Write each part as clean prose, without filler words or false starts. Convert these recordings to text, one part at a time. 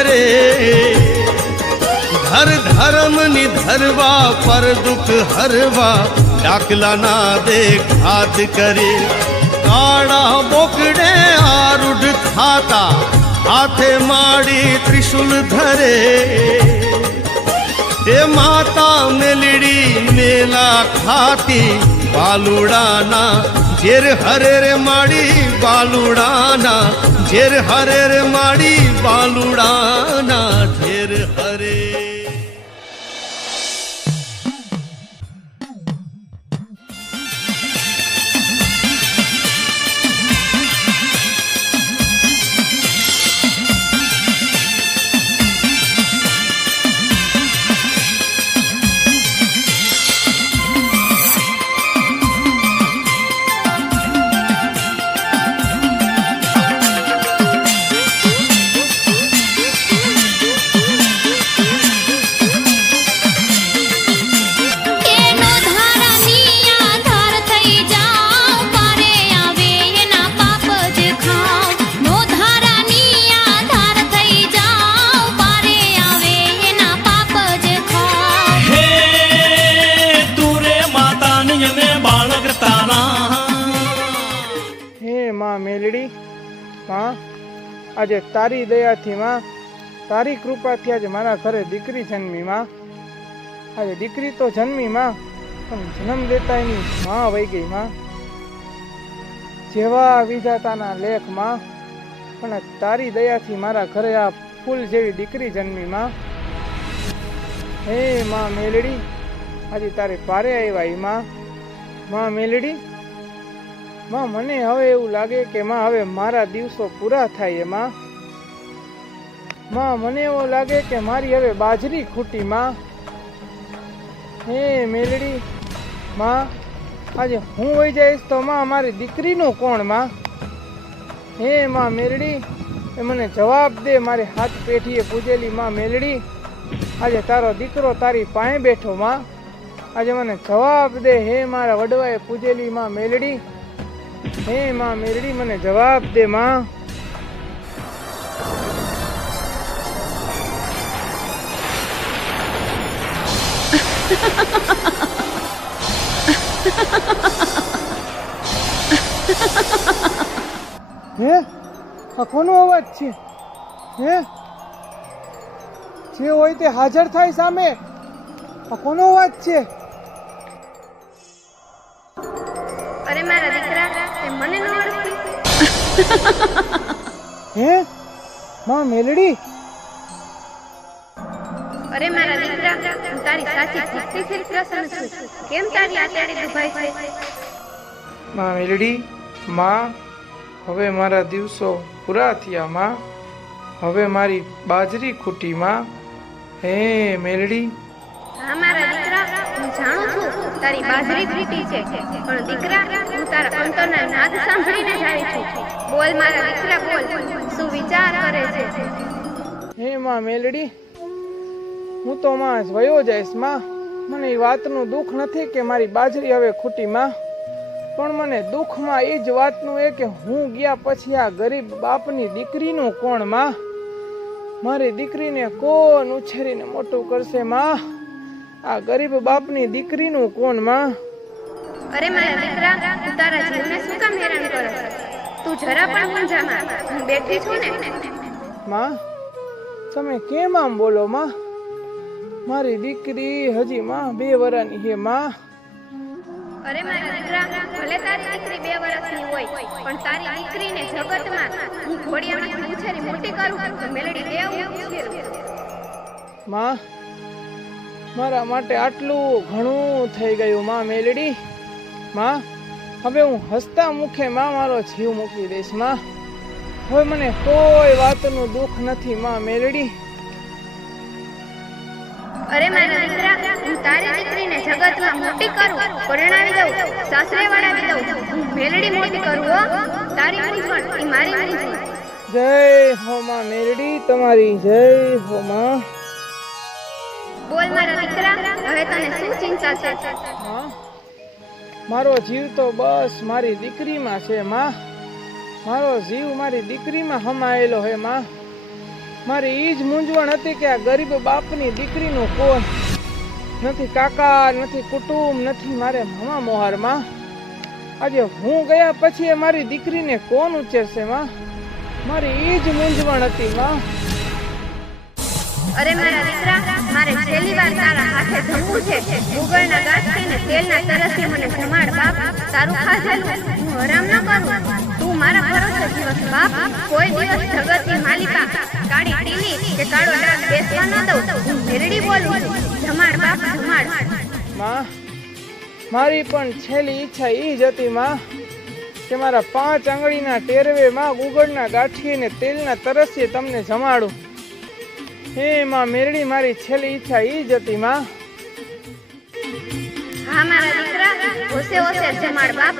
धरे धर धर्म निधरवा पर दुख हरवा डाकला ना दे घात करे काड़ा बोकड़े आरूढ़ थाता हाथे माड़ी त्रिशूल धरे ए माता मेलड़ी मेला खाती बालुड़ाना जेर हरे रे माड़ी बालुड़ाना जेर हरे रे माड़ी बालुड़ाना जेर हरे। મેલડી માં આજે તારી દયાથી માં તારી કૃપાથી આજે મારા ઘરે દીકરી જન્મી માં આજે દીકરી તો જન્મી માં પણ જન્મ દેતા એની માં વહી ગઈ માં જેવા વિધાતાના લેખ માં પણ તારી દયાથી મારા ઘરે આ ફૂલ જેવી દીકરી જન્મી માં હે માં મેલડી આજે તારે પારે આવ્યા માં મેલડી માં મને હવે એવું લાગે કે માં હવે મારા દિવસો પૂરા થાય માં મને એવું લાગે કે મારી હવે બાજરી ખૂટી માં હે મેલડી માં આજે હું વહી જઈશ તો માં મારી દીકરીનું કોણ માં હે માં મેલડી એ મને જવાબ દે મારી હાથ પેઠીએ પૂજેલી માં મેલડી આજે તારો દીકરો તારી પાસે બેઠો માં આજે મને જવાબ દે હે મારા વડવાએ પૂજેલી માં મેલડી હે માં મેલડી મને જવાબ દે માં હે આ કોનો અવાજ છે હે જે હોય તે હાજર થાય સામે આ કોનો અવાજ છે અરે મારા દીકરા તે મને ન ઓળખી હે માં મેલડી અરે મારા દીકરા હું તારી સાચી ભક્તિથી પ્રસન્ન છું કેમ તારી આતેડી દુભાઈ છે માં મેલડી માં હવે મારા દિવસો પૂરા થયા માં હવે મારી બાજરી ખૂટી માં હે મેલડી હા મારા દીકરા હું જાણું છું તારી બાજરી ખૂટી છે પણ દીકરા હું તારા અંતરના નાદ સાંભળીને જાણી છું બોલ મારા દીકરા બોલ શું વિચાર કરે છે હે માં મેલડી હું તો માં વયો જઈશ માં મને એ વાતનું દુઃખ નથી કે મારી બાજરી હવે ખૂટી માં પણ મને દુઃખમાં એ જ વાતનું એ કે હું ગયા પછી આ ગરીબ બાપની દીકરીનું કોણ માં મારી દીકરીને કોણ ઉછેરીને મોટું કરશે માં આ ગરીબ બાપની દીકરીનું કોણ માં અરે મારા દીકરા તું તારા જીવને શું કામ હેરાન કરે છે તું જરા પણ મૂંઝામાં હું બેઠી છું ને માં તમે કેમ આમ બોલો માં મારી દીકરી હજી માં 2 વર્ષની હે માં અરે મારા દીકરા ભલે તારી દીકરી 2 વર્ષની હોય પણ તારી દીકરીને જગતમાં હું ઘોડિયામાંથી ઉછેરી મોટી કરું તો મેલડી દેવું ઉછેરું માં મારા માટે આટલું ઘણું થઈ ગયું માં મેલડી માં હવે હું હસતા મુખે માં મારો જીવ મૂકી દઈશ માં હવે મને કોઈ વાતનું દુઃખ નથી માં મેલડી અરે મારા દીકરા હું તારી દીકરીને જગતમાં મોટી કરું પરણાવી દઉં સાસરે વાળાવી દઉં હું મેલડી મોટી કરું હો તારી મૂંઝવણ એ મારી મૂંઝવણ જય હો માં મેલડી તમારી જય હો માં બોલ મારા દીકરા હવે તને શું ચિંતા છે માં મારો જીવ તો બસ મારી દીકરીમાં છે માં મારો જીવ મારી દીકરીમાં હમાયેલો હે માં મારી ઈ જ મૂંઝવણ હતી કે આ ગરીબ બાપની દીકરીનું કોણ નથી, કાકા નથી, કુટુંબ નથી, મારે મામા મોહારમાં. આજે હું ગયા પછી મારી દીકરીને કોણ ઉછેરશે માં? મારી ઈ જ મૂંઝવણ હતી માં. અરે મારા દીકરા, મારે છેલ્લી વાર તારા હાથે જમવું છે. ગુગળના ગાંઠથી ને તેલના તરસથી મને જમાડ બાપ. તારું ખાધેલું હું હરામ ન કરું. તું મારા ભરોસે દિવસ બાપ. કોઈ દિવસ જગતની માલિકા કાળી ટીલી કે કાળો ડાઘ બેસવા ન દઉં. હું મેરડી બોલું છું. જમાડ બાપ, જમાડ. માં, મારી પણ છેલ્લી ઈચ્છા ઈ જ હતી માં કે મારા 5 આંગળીના ટેરવે માં ગુગળના ગાંઠી ને તેલના તરસથી તમને જમાડું. હે માં મેરડી, મારી છેલ્લી ઈચ્છા ઈ જ હતી માં. હા મારા દીકરા, હોશે હોશે જમાડ બાપ.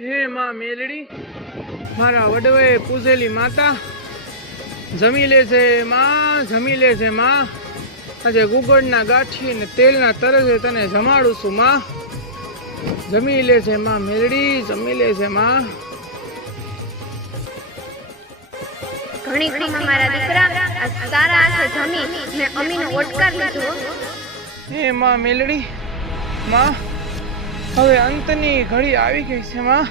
હે માં મેલડી, મારા વડવે પૂજેલી માતા, જમી લેજે માં, જમી લેજે માં. આજે ગુગળના ગાંઠી ને તેલના તરસે તને જમાડું છું માં. જમી લેજે માં મેલડી, જમી લેજે માં. ઘણી ખમા મારા દીકરા, આ તારા હાથે જમી ને અમીનો ઓટકાર લીધો. હે માં મેલડી, માં હવે અંતની ઘડી આવી ગઈ છે માં.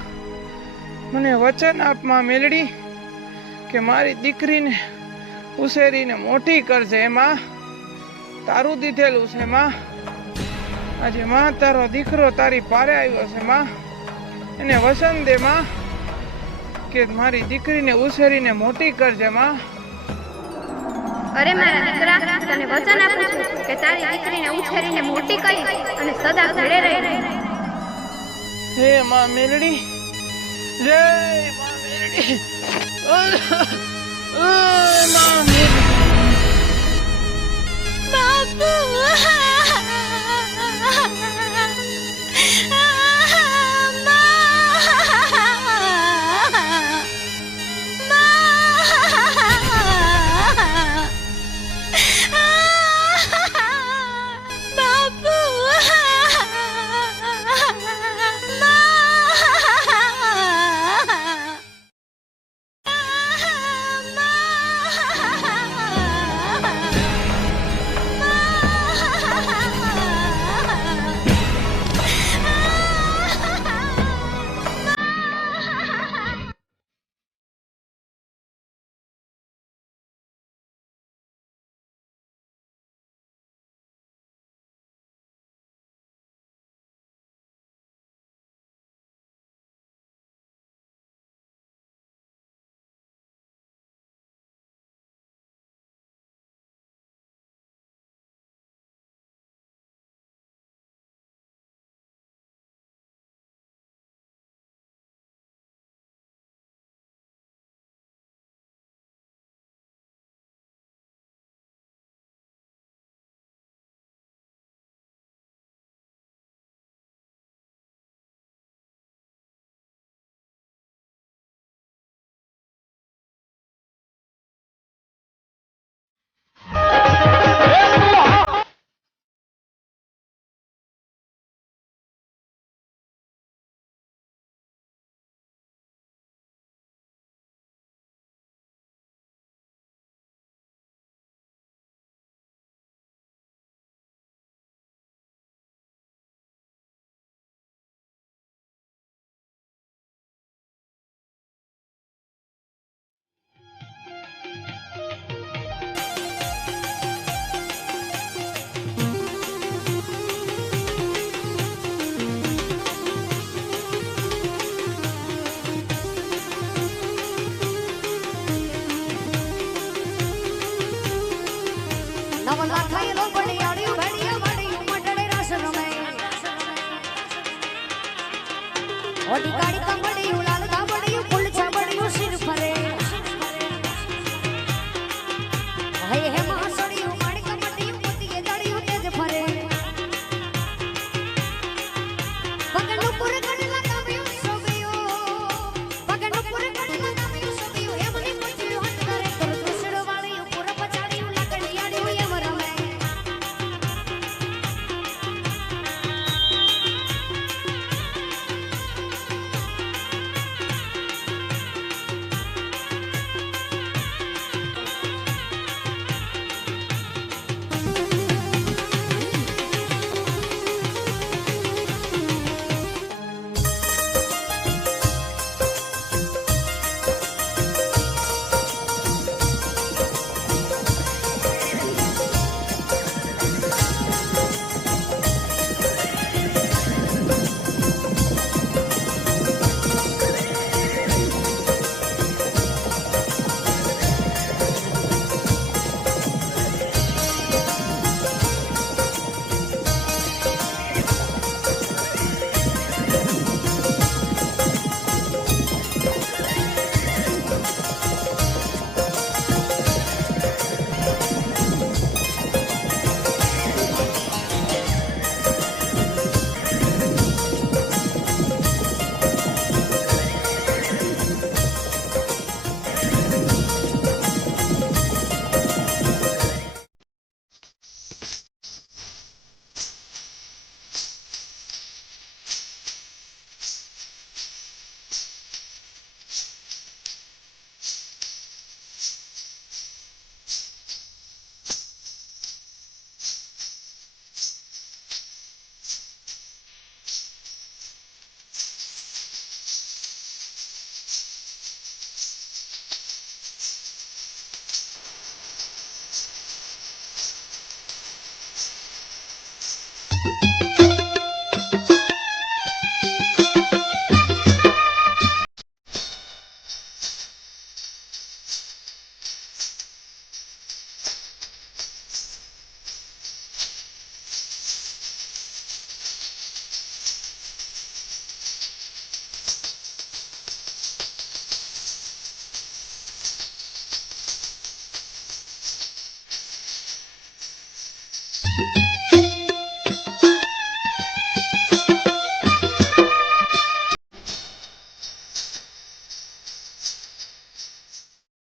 મને વચન આપ માં મેલડી કે મારી દીકરીને ઉછેરીને મોટી કરજે માં. તારું દીધેલું છે માં. આજે માં તારો દીકરો તારી પારે આવ્યો છે માં. એને વચન દે માં કે મારી દીકરીને ઉછેરીને મોટી કરજે માં. અરે મારા દીકરા, તને વચન આપું છું કે તારી દીકરીને ઉછેરીને મોટી કરી અને સદા ઘરે રહી. હે માં મેલડી, જય માં મેલડી. માં મેલડી. બાપુ, રાવલા થયેલો બડિયાળ્યું ભેડિયા બડિયું મંડળે રસ રમે ઓડી કાળી કંબડિયું લાલ કાબડિયું ફૂલ છાબડિયું શિર ફરે હે હે માસડિયું માળી કંબડિયું મોતીએ જડિયું તેજ ફરે પગનું પુર કડલા કાવ્યું સોબિયું પગનું પુર કડલા કાવ્યું સોબિયું હે મને પૂછ્યું હટ કરે તો દુસરો વાળિયું પુર પછાડ્યું લાકડિયાડ્યું એમ રમે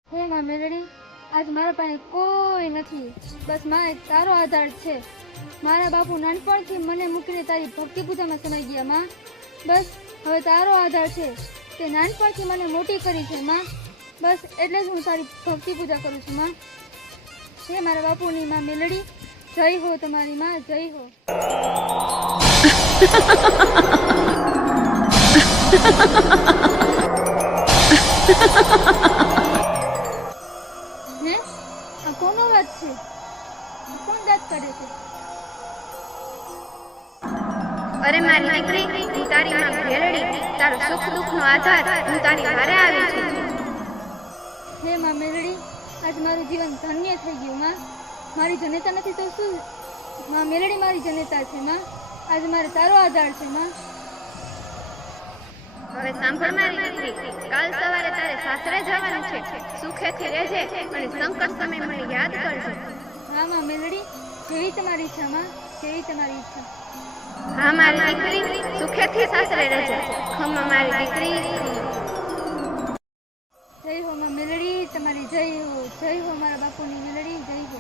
હે માં મેલડી, આજ મારા પાસે કોઈ નથી, બસ માં એક તારો આધાર છે. મારા બાપુ નાનપણથી મને મૂકીને તારી ભક્તિ પૂજામાં સમાઈ ગયા માં. બસ હવે તારો આધાર છે. તે નાનપણથી મને મોટી કરી છે માં. બસ એટલે જ હું તારી ભક્તિ પૂજા કરું છું માં. હે મારા બાપુની માં મેલડી, જય હો તમારી માં, જય હો. હે આ કોનો વાત છે? કોણ દાંત કાઢે છે? અરે મારી દીકરી, હું તારી માં ભેળડી, તારો સુખ દુઃખનો આધાર, હું તારી હારે આવી છું. હે માં મેલડી, આજ મારું જીવન ધન્ય થઈ ગયું માં. મારી જનેતા નથી તો શું? માં મેલડી મારી જનેતા છે માં. આજ મારે તારો આધાર છે માં. હવે સાંભળ મારી દીકરી, કાલ સવારે તારે સાસરે જવાનું છે. સુખેથી રહેજે અને સંકટ સમય મને યાદ કરજે. હા માં મેલડી, જેવી તમારી ઈચ્છા માં, જેવી તમારી ઈચ્છા. હા મારી દીકરી, સુખેથી સાસરે રહેજે. ખમ્મા મારી દીકરી. જય હો માં મેલડી, તમારી જય હો. જય હો મારા બાપુની મેલડી, જય હો.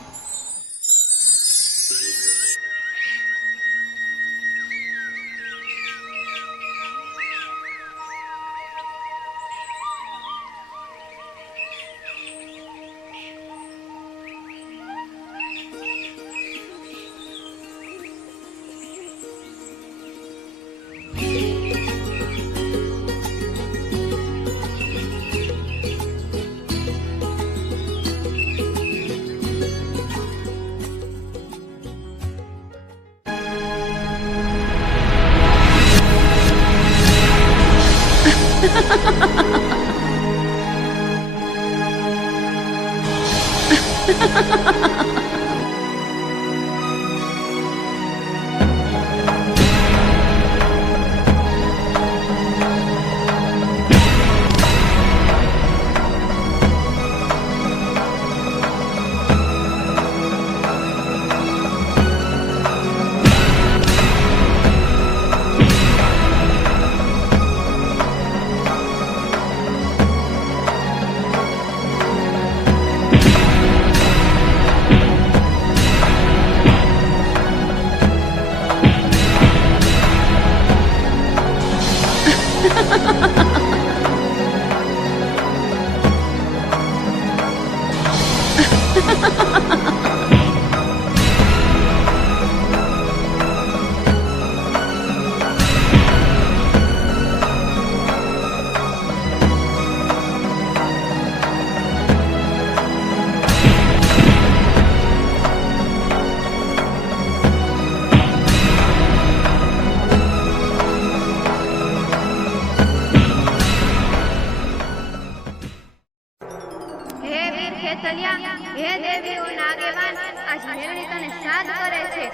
હે વીર ખેતલિયા, હે દેવીઓના આગેવાન, આજ મેળણી તને સાદ કરે છે.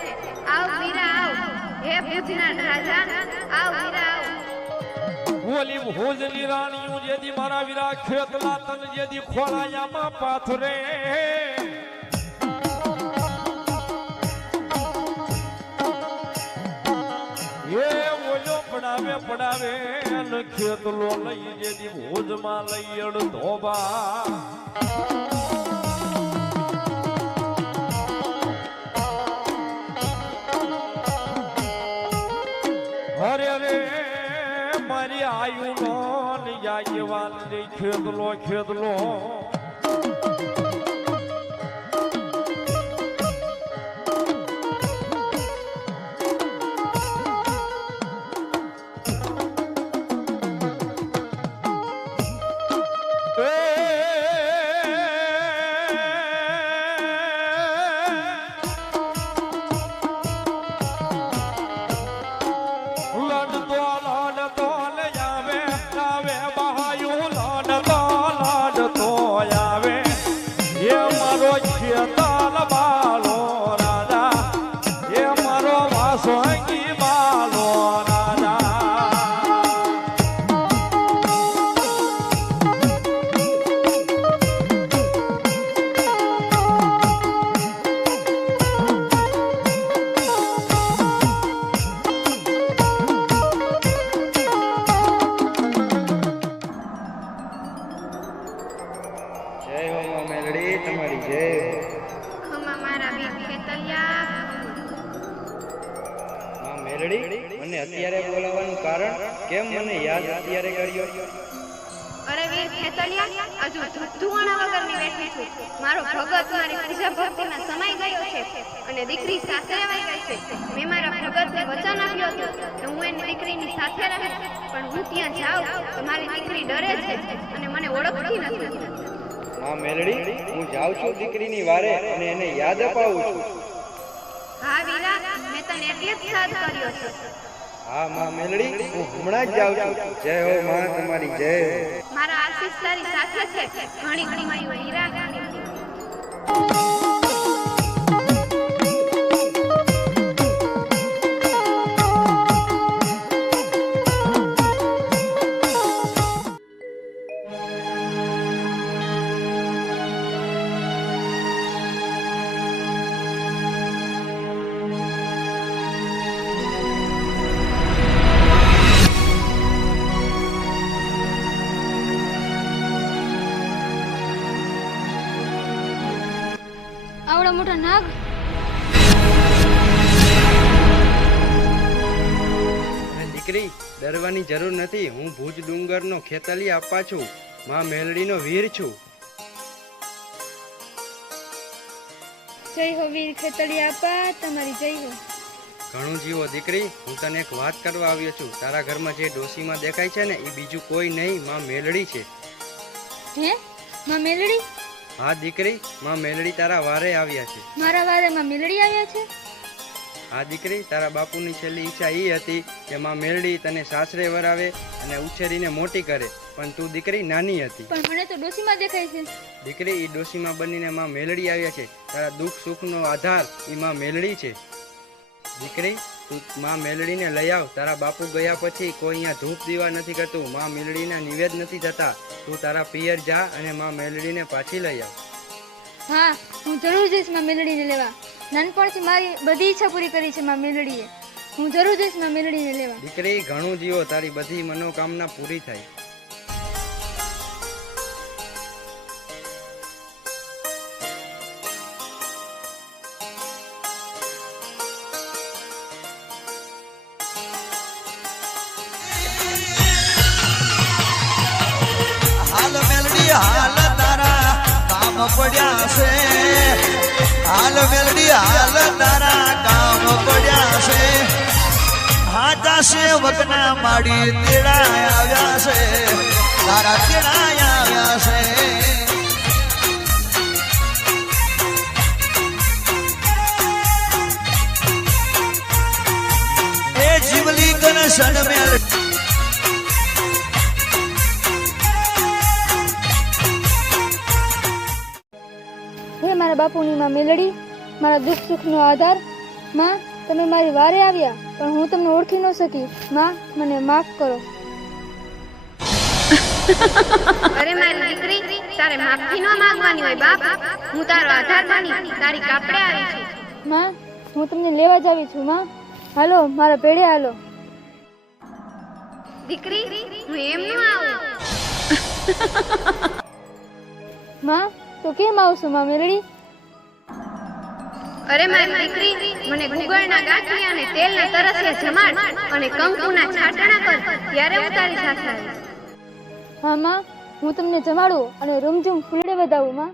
આવ વીરા આવ, હે ભુજના રાજા, આવ વીરા આવ. ઓલી ભોજની રાણીઓ જેદી મારા વીરા ખેતલા તન જેદી ખોળાયામાં પાથરે એ ઓલો પડાવે અને ખેતલો લઈ જેદી ભોજમાં લઈ અડધોબા અરે રે મારી આયુ નો નિયાયવાન ખેતલો ખમા મારા વીર ખેતલિયા. મને અત્યારે બોલાવવાનું કારણ કેમ મને યાદ અત્યારે કર્યો? અરે વીર ખેતલિયા, હજુ ધુવાણા વગરની બેઠી છું. મારો ભગત મારી પૂજા ભક્તિમાં સમાઈ ગયો છે અને દીકરી સાથે આવી ગઈ છે. મેં મારા ભગતને વચન આપ્યું હતું કે હું એની દીકરીની સાથે રહીશ, પણ હું ત્યાં જાઉં તો મારી દીકરી ડરે છે અને મને ઓળખતી નથી. માં મેલડી, હું જાઉં છું દીકરીની વારે અને એને યાદ અપાવું છું. હા વીરા, મેં તને એટલે જ સાદ કર્યો છે. હા માં મેલડી, હું હમણાં જ જાઉં છું. જય હો માં તમારી જય. મારા આશીષ તારી સાથે છે. ઘણી ઘણી મારી વીરા. આવડા મોટા નાગ દીકરી, ડરવાની જરૂર નથી. હું ભુજ ડુંગરનો ખેતલી આપા છું. માં મેલડીનો વીર છું. જય હો વીર ખેતડી આપા, તમારી જય હો. ઘણું જીવો દીકરી, હું તને એક વાત કરવા આવ્યો છું. તારા ઘરમાં જે ડોસીમાં દેખાય છે ને, એ બીજું કોઈ નહીં, માં મેલડી છે. હે માં મેલડી? હા દીકરી, માં મેલડી તારા વારે આવ્યા છે. મારા વારે માં મેલડી આવ્યા છે? હા દીકરી, તારા બાપુની છેલ્લી ઈચ્છા એ હતી કે માં મેલડી તને સાસરે વરાવે અને ઉછેરીને મોટી કરે, પણ તું દીકરી નાની હતી. પણ મને તો ડોસીમાં દેખાય છે. દીકરી, એ ડોસીમાં બનીને માં મેલડી આવ્યા છે. તારા દુઃખ સુખનો આધાર એ માં મેલડી છે. દીકરી, તું માં મેલડીને લઈ આવ. તારા બાપુ ગયા પછી કોઈ અહીંયા ધૂપ દીવા નથી કરતું, માં મેલડીના નિવેદ નથી થતા. તું તારા પિયર જા અને માં મેલડીને પાછી લઈ આવ. હા, હું જરૂર જઈશ માં મેલડીને લેવા. નાનપણથી મારી બધી ઈચ્છા પૂરી કરી છે માં મેલડીએ. હું જરૂર જઈશ માં મેલડીને લેવા. દીકરી, ઘણું જીવો, તારી બધી મનોકામના પૂરી થાય. હાલ મેલડી હાલ તારા કામ પડ્યા છે હાલ મેલડી હાલ તારા કામ પડ્યા છે હાથા સેવકના માડી તેડા આવ્યા છે તારા તેડા આવ્યા છે એ જીવલી કનશન મેલ હે મારા બાપુની માં મેલડી, મારા દુઃખ સુખનો આધાર. માં, તમે મારી વારે આવ્યા પણ હું તમને ઓળખી ન શકી. માં, મને માફ કરો. અરે મારી દીકરી, તારે માફી ન માંગવાની હોય બાપ. હું તારો આધાર બની તારી કાપડે આવી છું. માં, હું તમને લેવા જ આવી છું. માં, હાલો મારા પેડે હાલો. દીકરી, હું એમ ન આવું. માં, તો કેમ આવશો માં મેલડી? અરે મારી દીકરી, મને ગુગળના ગાંઠિયા અને તેલના તરસ્યા જમાડ અને કંકુના છાટણા કર, ત્યારે હું તારી સાથે આવીશ. હા માં, હું તમને જમાડું અને રૂમઝૂમ ફૂલડે વધાવું. માં,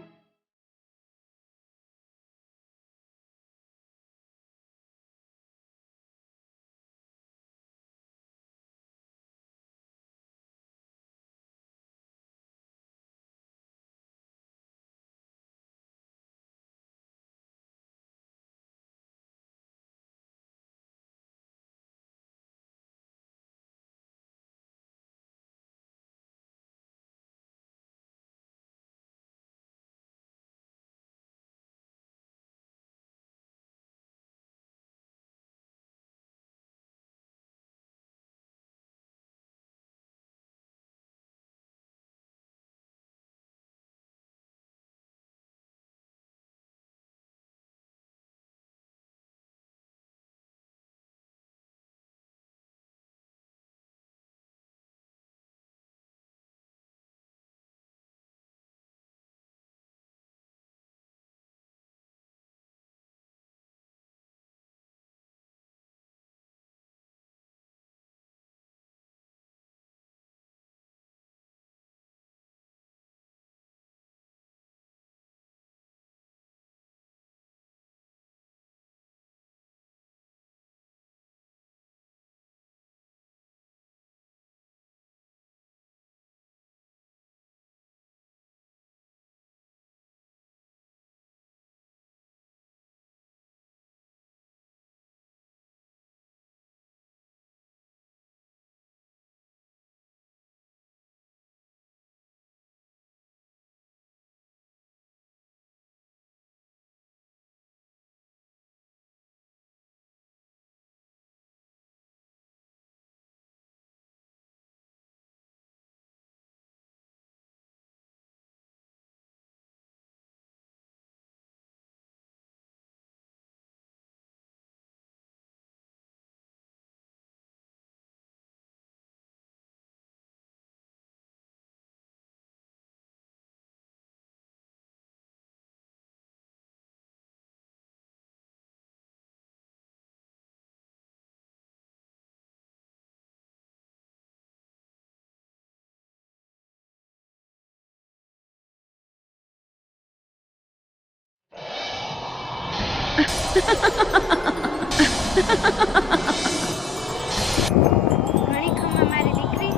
ઘણી ખમ્મા મારી દીકરી,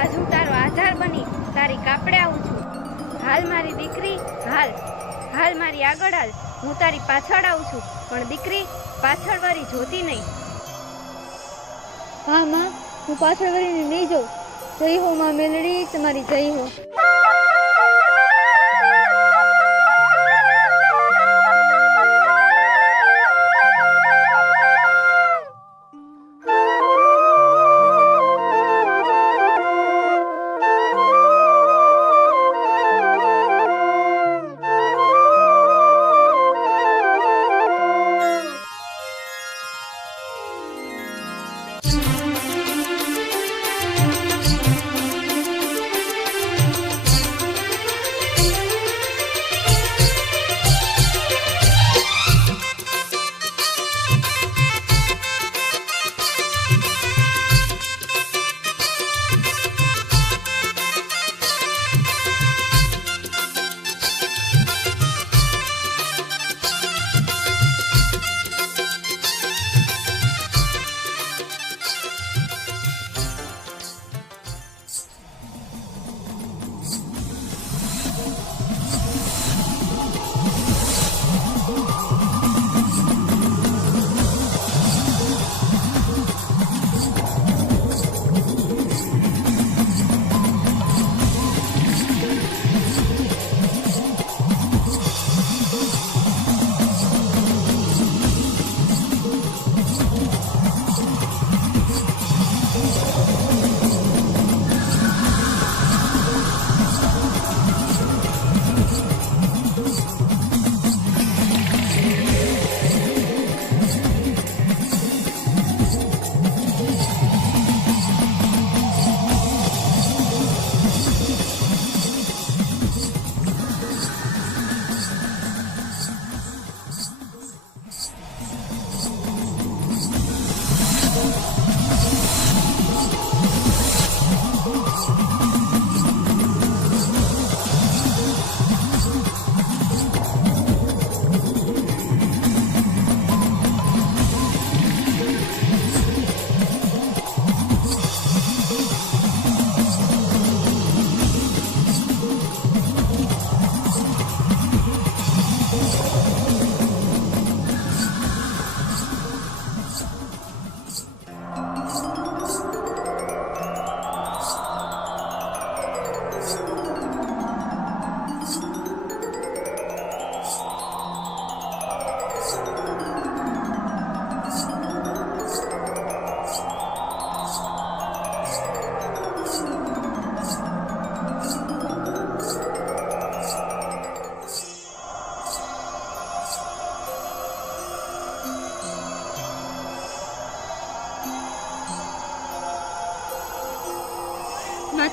આજ હું તારો આધાર બની તારી કાપડે આવું છું. હાલ મારી દીકરી, હાલ હાલ મારી આગળ હાલ. હું તારી પાછળ આવું છું, પણ દીકરી પાછળ વાળી જોતી નહીં. હા માં, હું પાછળ વળીને નહીં જાઉં. જય હો માં મેલડી, તમારી જય હો.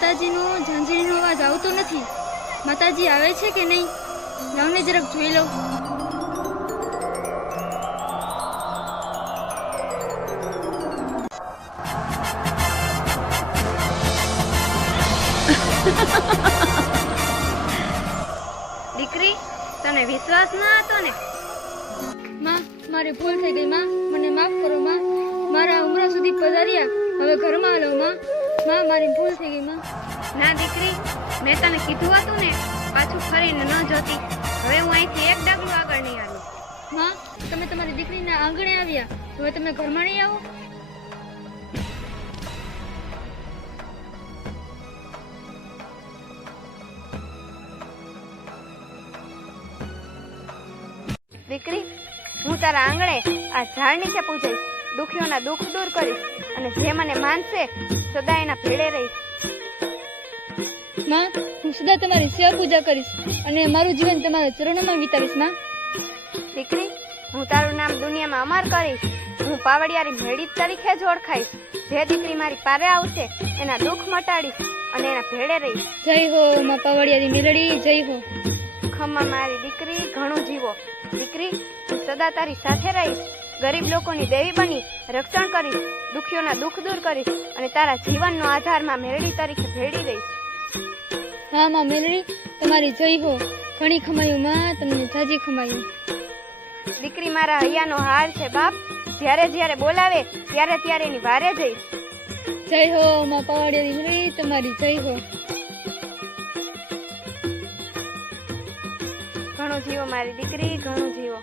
માતાજીનો ઝાંઝરીનો અવાજ આવતો નથી. માતાજી આવે છે કે નહીં? લાવને જરાક જોઈ લઉં. દીકરી, તને વિશ્વાસ ના હતો ને? માં, મારી ભૂલ થઈ ગઈ માં, મને માફ કરો માં. મારા ઉમરા સુધી પધાર્યા, હવે ઘરમાં આવો માં. માં, મારી ભૂલ થઈ ગઈ માં. ના દીકરી, મેં તને કીધું હતું ને પાછું ફરીને ન જોતી. હવે હું અહીંથી એક ડગલું આગળ નહીં આવું. માં, તમે તમારી દીકરીના આંગણે આવ્યા, હવે તમે ઘરમાં નહીં આવો? દીકરી, હું તારા આંગણે આ ઝાડ નીચે પૂજઈશ, દુખીઓના દુઃખ દૂર કરીશ અને જે મને માનશે સદા એના ભેળે રહીશ. માં, હું સદા તમારી સેવા પૂજા કરીશ અને મારું જીવન તમારા ચરણોમાં વિતાવીશ માં. દીકરી, હું તારું નામ દુનિયામાં અમર કરીશ. હું પાવડિયારી મેળી તરીકે જ ઓળખાઈશ. જે દીકરી મારી પારે આવશે એના દુઃખ મટાડીશ અને એના ભેળે રહીશ. જય હો માં પાવડિયારી મેલડી, જય હો. ખમ્મા મારી દીકરી, ઘણું જીવો. દીકરી, હું સદા તારી સાથે રહીશ. ગરીબ લોકોની દેવી બની રક્ષણ કરીશ, દુખીઓના દુઃખ દૂર કરીશ અને તારા જીવનનો આધારમાં મેરડી તરીકે ભેળી રહીશ. હા માં મેલડી, તમારી જય હો. ઘણી ખમાયું માં, તમને જાજી ખમાયું. દીકરી મારા હૈયાનો હાર છે બાપ. જ્યારે જ્યારે બોલાવે ત્યારે ત્યારે એની વારે જઈશ. જય હો માં પાવડિયારી મેલડી, તમારી જય હો. ઘણું જીવો મારી દીકરી, ઘણું જીવો.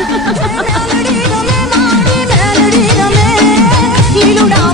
મેલડી રમે મારી મેલડી રમે, ઈલુડા